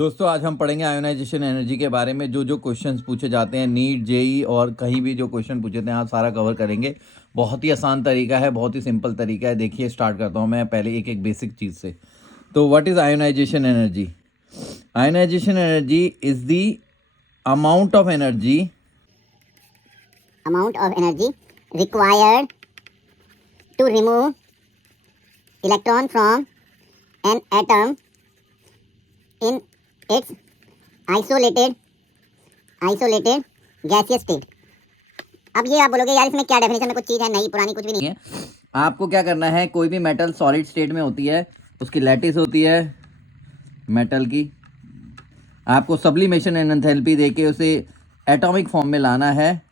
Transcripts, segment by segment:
दोस्तों आज हम पढ़ेंगे आयोनाइजेशन एनर्जी के बारे में। जो जो क्वेश्चंस पूछे जाते हैं नीट जेई और कहीं भी जो क्वेश्चन पूछे थे, आप सारा कवर करेंगे। बहुत ही आसान तरीका है, बहुत ही सिंपल तरीका है। देखिए स्टार्ट करता हूँ मैं पहले एक एक बेसिक चीज़ से। तो what is ionization energy? Ionization energy is the amount of energy required to remove electron from an atom in its isolated gaseous state। अब ये आप बोलोगे यार इसमें क्या डेफिनेशन में कुछ चीज़ है, नई पुरानी कुछ भी नहीं है। आपको क्या करना है, कोई भी मेटल सॉलिड स्टेट में होती है, उसकी लैटिस होती है मेटल की। आपको सब्लिमेशन एंथैल्पी देके उसे एटॉमिक फॉर्म में लाना है,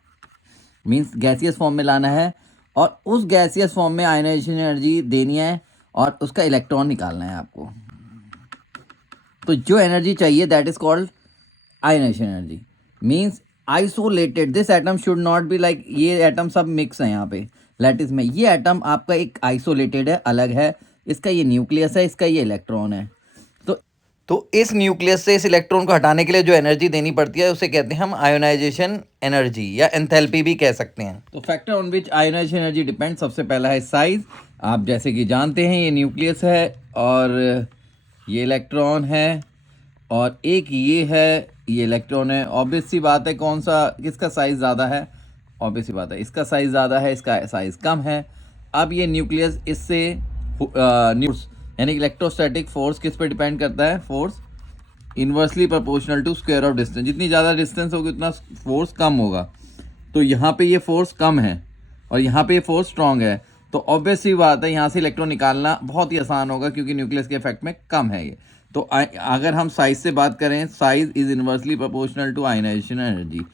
मींस गैसियस फॉर्म में लाना है, और उस गैसियस फॉर्म में आयोनाइजेशन एनर्जी देनी है और उसका इलेक्ट्रॉन निकालना है आपको। तो जो एनर्जी चाहिए that is called ionisation energy. Means isolated, this atom should not be like, ये एटम सब मिक्स है यहाँ पे लैटिस में। ये एटम आपका एक आइसोलेटेड है, अलग है। इसका ये न्यूक्लियस है, इसका ये इलेक्ट्रॉन है। तो इस न्यूक्लियस से इस इलेक्ट्रॉन को हटाने के लिए जो एनर्जी देनी पड़ती है उसे कहते हैं हम आयोनाइजेशन एनर्जी या एंथैल्पी भी कह सकते हैं। तो factor on which ionization energy depend, सबसे पहला है साइज। आप जैसे कि जानते हैं ये न्यूक्लियस है और ये इलेक्ट्रॉन है और एक ये है, ये इलेक्ट्रॉन है। ऑब्वियस सी बात है कौन सा, किसका साइज ज़्यादा है? ऑब्वियस सी बात है इसका साइज ज़्यादा है, इसका साइज कम है। अब ये न्यूक्लियस इससे यानी इलेक्ट्रोस्टैटिक फोर्स किस पे डिपेंड करता है? Force inversely proportional to square of distance. जितनी ज़्यादा डिस्टेंस होगी उतना फोर्स कम होगा। तो यहाँ पे ये फोर्स कम है और यहाँ पे ये फोर्स स्ट्रांग है। तो ऑब्वियस सी बात है यहाँ से इलेक्ट्रॉन निकालना बहुत ही आसान होगा क्योंकि न्यूक्लियस के इफेक्ट में कम है ये। तो अगर हम साइज से बात करें, size is inversely proportional to ionization energy.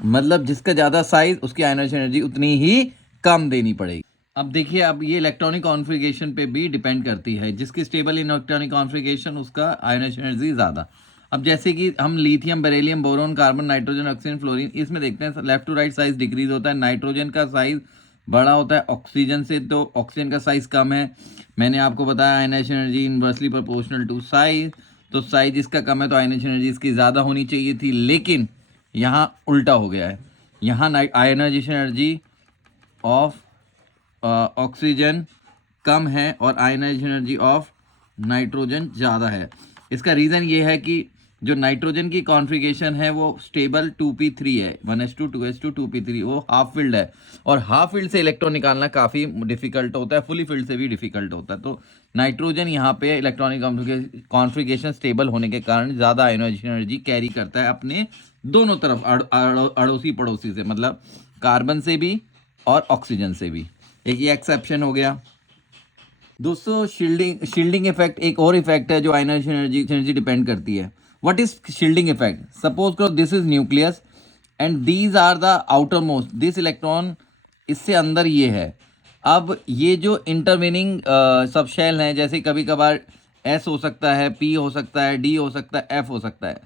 मतलब जिसका ज़्यादा साइज उसकी आयोनाइजेशन एनर्जी उतनी ही कम देनी पड़ेगी। अब देखिए, अब ये इलेक्ट्रॉनिक कॉन्फ़िगरेशन पे भी डिपेंड करती है। जिसकी स्टेबल इलेक्ट्रॉनिक कॉन्फ़िगरेशन उसका आयोनाइजेशन एनर्जी ज़्यादा। अब जैसे कि हम lithium, beryllium, boron, carbon, nitrogen, oxygen, fluorine, इसमें देखते हैं left to right size decrease होता है। नाइट्रोजन का साइज बड़ा होता है ऑक्सीजन से, तो ऑक्सीजन का साइज कम है। मैंने आपको बताया ionization energy inversely proportional to size. तो साइज इसका कम है तो आयोनाइजेशन एनर्जी इसकी ज़्यादा होनी चाहिए थी, लेकिन यहाँ उल्टा हो गया है। यहाँ आयोनाइजेशन एनर्जी ऑफ ऑक्सीजन कम है और आयोनाइजेशन एनर्जी ऑफ नाइट्रोजन ज़्यादा है। इसका रीज़न ये है कि जो नाइट्रोजन की कॉन्फ़िगरेशन है वो स्टेबल 2p3 है, 1s2 2s2 2p3, वो हाफ फील्ड है और हाफ फील्ड से इलेक्ट्रॉन निकालना काफ़ी डिफिकल्ट होता है, फुली फील्ड से भी डिफिकल्ट होता है। तो नाइट्रोजन यहाँ पे इलेक्ट्रॉनिक कॉन्फ़िगरेशन स्टेबल होने के कारण ज़्यादा आयोनाइजेशन एनर्जी कैरी करता है अपने दोनों तरफ, अड़ोसी पड़ोसी से, मतलब कार्बन से भी और ऑक्सीजन से भी। एक ये एक्सेप्शन हो गया। दोस्तों शील्डिंग इफेक्ट एक और इफेक्ट है जो आयोनाइजेशन एनर्जी डिपेंड करती है। What is shielding effect? Suppose करो this is nucleus and these are the outer most, this electron इससे अंदर ये है। अब ये जो इंटरवेनिंग सब शेल हैं, जैसे कभी कभार एस हो सकता है, पी हो सकता है, डी हो सकता है, एफ हो सकता है।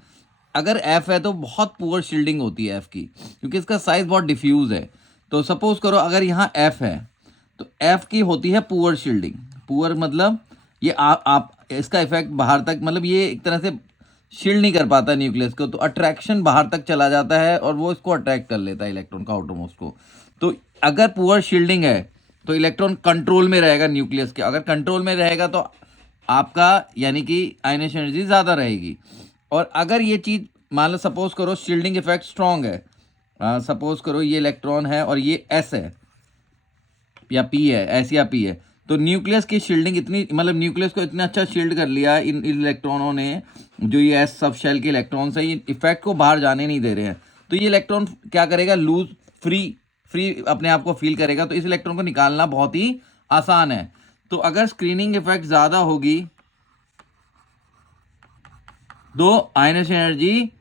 अगर एफ है तो बहुत पुअर शील्डिंग होती है एफ की, क्योंकि इसका साइज बहुत डिफ्यूज है। तो सपोज करो अगर यहाँ एफ है तो एफ की होती है पुअर शील्डिंग। पुअर मतलब ये आप इसका इफेक्ट बाहर तक, मतलब ये एक तरह से शील्ड नहीं कर पाता न्यूक्लियस को, तो अट्रैक्शन बाहर तक चला जाता है और वो इसको अट्रैक्ट कर लेता है इलेक्ट्रॉन का, आउटरमोस्ट को। तो अगर पुअर शील्डिंग है तो इलेक्ट्रॉन कंट्रोल में रहेगा न्यूक्लियस के। अगर कंट्रोल में रहेगा तो आपका यानी कि आयोनाइजेशन एनर्जी ज़्यादा रहेगी। और अगर ये चीज़ मान लो, सपोज करो शील्डिंग इफेक्ट स्ट्रॉन्ग है, सपोज करो ये इलेक्ट्रॉन है और ये एस है या पी है, एस या पी है, तो न्यूक्लियस की शील्डिंग इतनी, मतलब न्यूक्लियस को इतना अच्छा शील्ड कर लिया इन इलेक्ट्रॉनों ने, जो ये एस सब शेल के इलेक्ट्रॉन्स हैं, ये इफेक्ट को बाहर जाने नहीं दे रहे हैं। तो ये इलेक्ट्रॉन क्या करेगा? लूज फ्री अपने आप को फील करेगा। तो इस इलेक्ट्रॉन को निकालना बहुत ही आसान है। तो अगर स्क्रीनिंग इफेक्ट ज़्यादा होगी तो आयोनाइजेशन एनर्जी,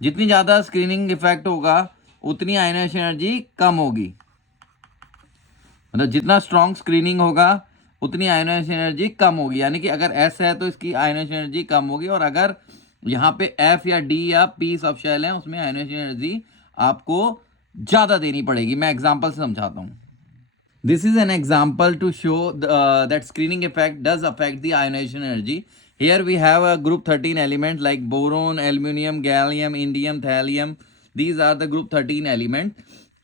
जितनी ज़्यादा स्क्रीनिंग इफेक्ट होगा उतनी आयोनाइजेशन एनर्जी कम होगी। मतलब जितना स्ट्रॉन्ग स्क्रीनिंग होगा उतनी आयोनाइजेशन एनर्जी कम होगी। यानी कि अगर एस है तो इसकी आयोनाइजेशन एनर्जी कम होगी, और अगर यहाँ पे एफ या डी या पी सब शेल है उसमें आयोनाइजेशन एनर्जी आपको ज़्यादा देनी पड़ेगी। मैं एग्जांपल से समझाता हूँ। This is an example to show that screening effect does affect the ionization energy Here we have a group 13 element like boron, aluminium, gallium, indium, thallium. These are the group 13 element.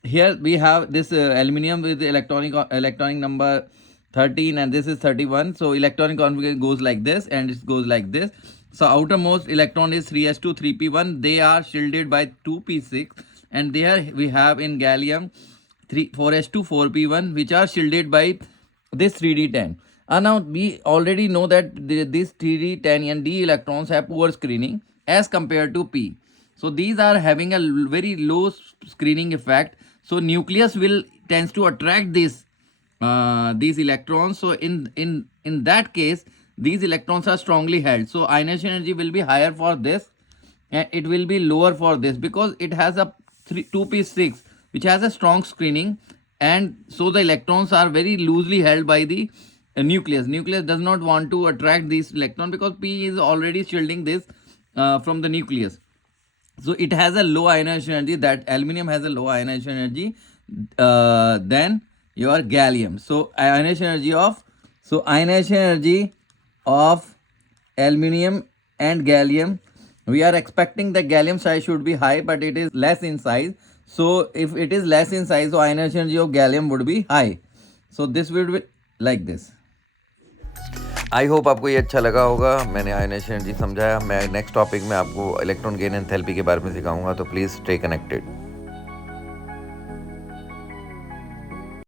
Here we have this aluminium with electronic number 13, and this is 31. So electronic configuration goes like this, and it goes like this. So outermost electron is 3s2 3p1. They are shielded by 2p6, and there we have in gallium 4s2 4p1, which are shielded by this 3d10. Now we already know that this 3d10 and d electrons have poor screening as compared to p. So these are having a very low screening effect. So nucleus will tends to attract these electrons. So in that case, these electrons are strongly held. So ionization energy will be higher for this, and it will be lower for this, because it has a 2p6 which has a strong screening, and so the electrons are very loosely held by the nucleus. Nucleus does not want to attract these electrons because p is already shielding this from the nucleus. So it has a low ionization energy. That aluminium has a low ionization energy than your gallium. So ionization energy of aluminium and gallium, we are expecting the gallium size should be high, but it is less in size. So if it is less in size, so ionization energy of gallium would be high. So this would be like this. I hope आपको ये अच्छा लगा होगा. मैंने ionization energy समझाया. मैं next topic में आपको इलेक्ट्रॉन गेन एंथैल्पी के बारे में सिखाऊंगा, तो प्लीज़ स्टे कनेक्टेड.